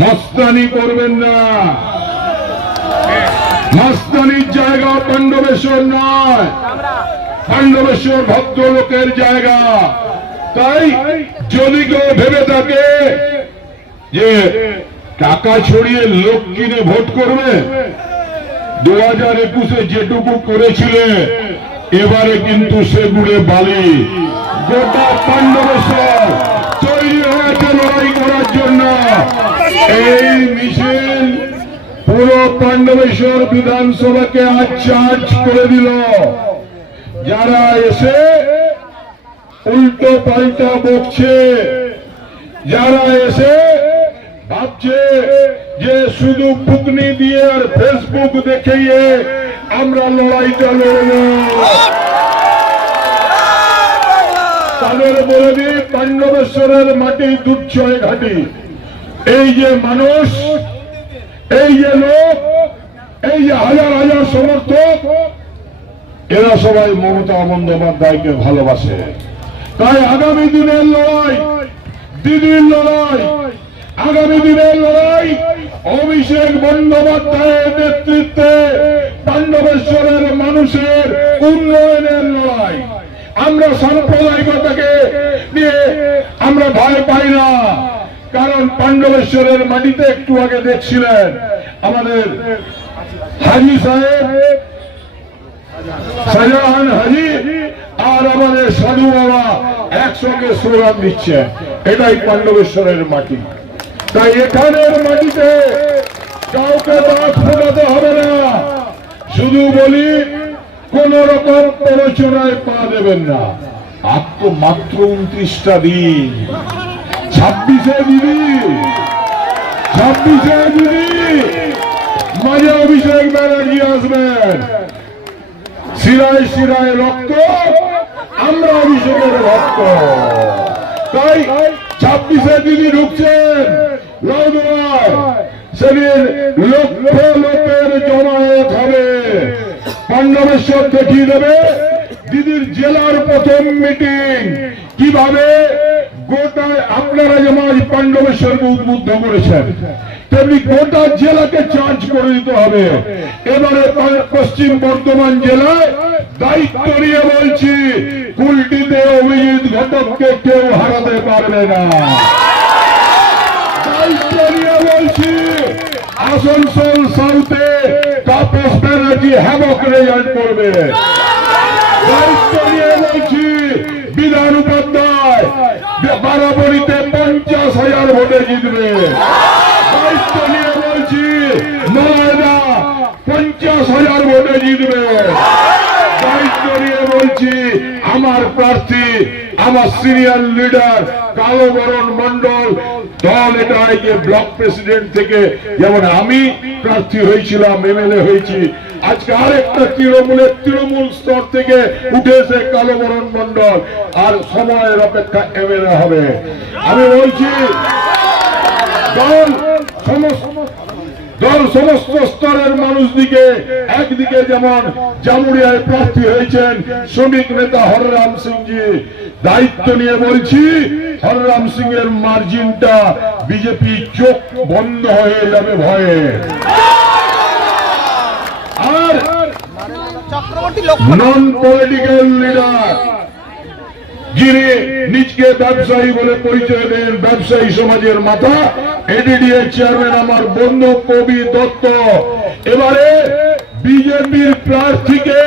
মস্তানি করবেন না। মস্তানির জায়গা পাণ্ডবেশ্বর নয়, পাণ্ডবেশ্বর ভদ্রলোকের জায়গা। তাই যদি কেউ ভেবে থাকে যে টাকা ছড়িয়ে লোক কিনে ভোট করবে, 2021-এ যেটুকু করেছিলে এবারে কিন্তু সেগুলো বালি। গোটা পাণ্ডবেশ্বর তৈরি হয়েছে লড়াই করার জন্য। এই মিছিল পুরো পাণ্ডবেশ্বর বিধানসভাকে আজ চার্জ করে দিল। যারা এসে উল্টো পাল্টা বকছে, যারা এসে ভাবছে যে শুধু বুকনি দিয়ে আর ফেসবুক দেখিয়ে আমরা লড়াইটা লড়ব, তাদের বলে দিই পাণ্ডবেশ্বরের মাটি দুর্জয় ঘাটি। এই যে মানুষ, এই যে লোক, এই যে হাজার হাজার সমর্থক, এরা সবাই মমতা বন্দ্যোপাধ্যায়কে ভালোবাসে। তাই আগামী দিনের লড়াই, দিদির লড়াই, আগামী দিনের লড়াই অভিষেক বন্দ্যোপাধ্যায়ের নেতৃত্বে পাণ্ডবেশ্বরের মানুষের উন্নয়নের লড়াই। আমরা সাম্প্রদায়িকতাকে নিয়ে আমরা ভয় পাই না, কারণ পাণ্ডবেশ্বরের মাটিতে একটু আগে দেখছিলেন আমাদের হাজি সাহেব, শাহজাহান হাজি আর আমাদের সাধু বাবা একসঙ্গে স্লোগান দিচ্ছে, এটাই পাণ্ডবেশ্বরের মাটি। তাই এখানের মাটিতে কাউকে দাঁত ফোটাতে হবে না। শুধু বলি কোন রকম প্ররোচনায় পা দেবেন না। আর তো মাত্র 29টা দিন, 26-এ দিদি, 26-এ দিদি মাঝে অভিষেক ব্যানার্জি আসবেন। শিরায় শিরায় রক্ত, আমরা অভিষেকের ভক্ত। তাই 26-এ দিদি ঢুকছেন লড়াই, সেদিন লক্ষ লোকের জমায়েত হবে। পাণ্ডবেশ্বর দেখিয়ে দেবে দিদির জেলার প্রথম মিটিং কিভাবে গোটা, আপনারা যেমন পাণ্ডবেশ্বরকে উদ্বুদ্ধ করেছেন তেমনি গোটা জেলাকে চার্জ করে দিতে হবে। এবারে পশ্চিম বর্ধমান জেলায় দায়িত্ব নিয়ে বলছি, কুলটিতে অভিজিৎ ঘটককে কেউ হারাতে পারবে না। দায়িত্ব নিয়ে বলছি, আসানসোল সাউথে তাপস ব্যানার্জি হ্যাভক রেজাল্ট করবে। দায়িত্ব নিয়ে বলছি, বিধান উপাধ্যায় বারাবরীতে 50,000 ভোটে জিতবে। দায়িত্ব নিয়ে বলছি, নয়ডা 50,000 ভোটে জিতবে। দায়িত্ব নিয়ে বলছি, আমার প্রার্থী, আমার সিনিয়র লিডার কালবরণ মন্ডল, দল এটা যে ব্লক প্রেসিডেন্ট থেকে যেমন আমি প্রার্থী হয়েছিলাম, এমএলএ হয়েছি, আজকে আরেকটা তৃণমূল স্তর থেকে উঠেছে কালবরণ মন্ডল, আর সময়ের অপেক্ষা এমএলএ হবে। আমি বলছি দল সমস্ত স্তরের মানুষ দিকে, একদিকে যেমন জামুরিয়ায় প্রার্থী হয়েছেন শ্রমিক নেতা হররাম সিংজি, দায়িত্ব নিয়ে বলছি হররাম সিং এর মার্জিনটা বিজেপি চোখ বন্ধ হয়ে যাবে ভয়ে। আর নন পলিটিক্যাল লিডার যিনি নিজকে ব্যবসায়ী বলে পরিচয় দেন, ব্যবসায়ী সমাজের মাথা, এডিডিএর চেয়ারম্যান আমার বন্ধু কবি দত্ত এবারে বিজেপির প্রার্থীকে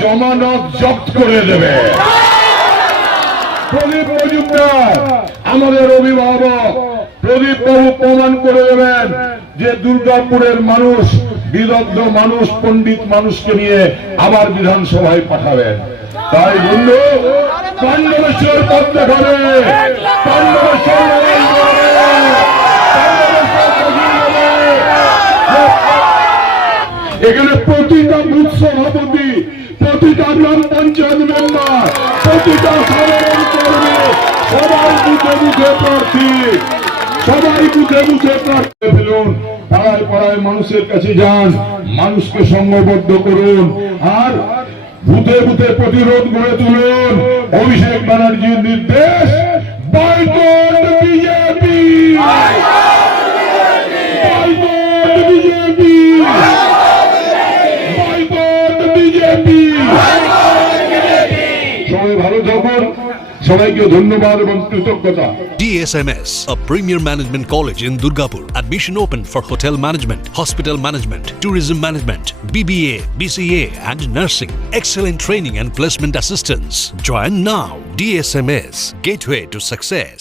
জমানত জব্দ করে দেবে। প্রদীপ মজুমদার আমাদের অভিভাবক, প্রদীপ বাবু প্রমাণ করে দেবেন যে দুর্গাপুরের মানুষ, বিদগ্ধ মানুষ, পণ্ডিত মানুষকে নিয়ে আবার বিধানসভায় পাঠাবেন। তাই বন্ধু, পাণ্ডবেশ্বর পথ দেখাবে, পাণ্ডবেশ্বর এখানে প্রতিটা বুথ সভাপতি, প্রতিটা গ্রাম পঞ্চায়েত মেম্বার, প্রতিটা সাধারণ কর্মী, সবাই বুথে বুথে প্রার্থী, সবাই বুথে বুথে প্রার্থী ফেলুন। পাড়ায় পাড়ায় মানুষের কাছে যান, মানুষকে সংঘবদ্ধ করুন, আর বুথে বুথে প্রতিরোধ গড়ে তুলুন। অভিষেক ব্যানার্জির নির্দেশ, বয়কট বিজেপি। সবাইকে ধন্যবাদ এবং কৃতজ্ঞতা। DSMS, a premier management college in Durgapur. Admission open for hotel management, hospital management, tourism management, BBA, BCA and nursing. Excellent training and placement assistance. Join now. DSMS, gateway to success.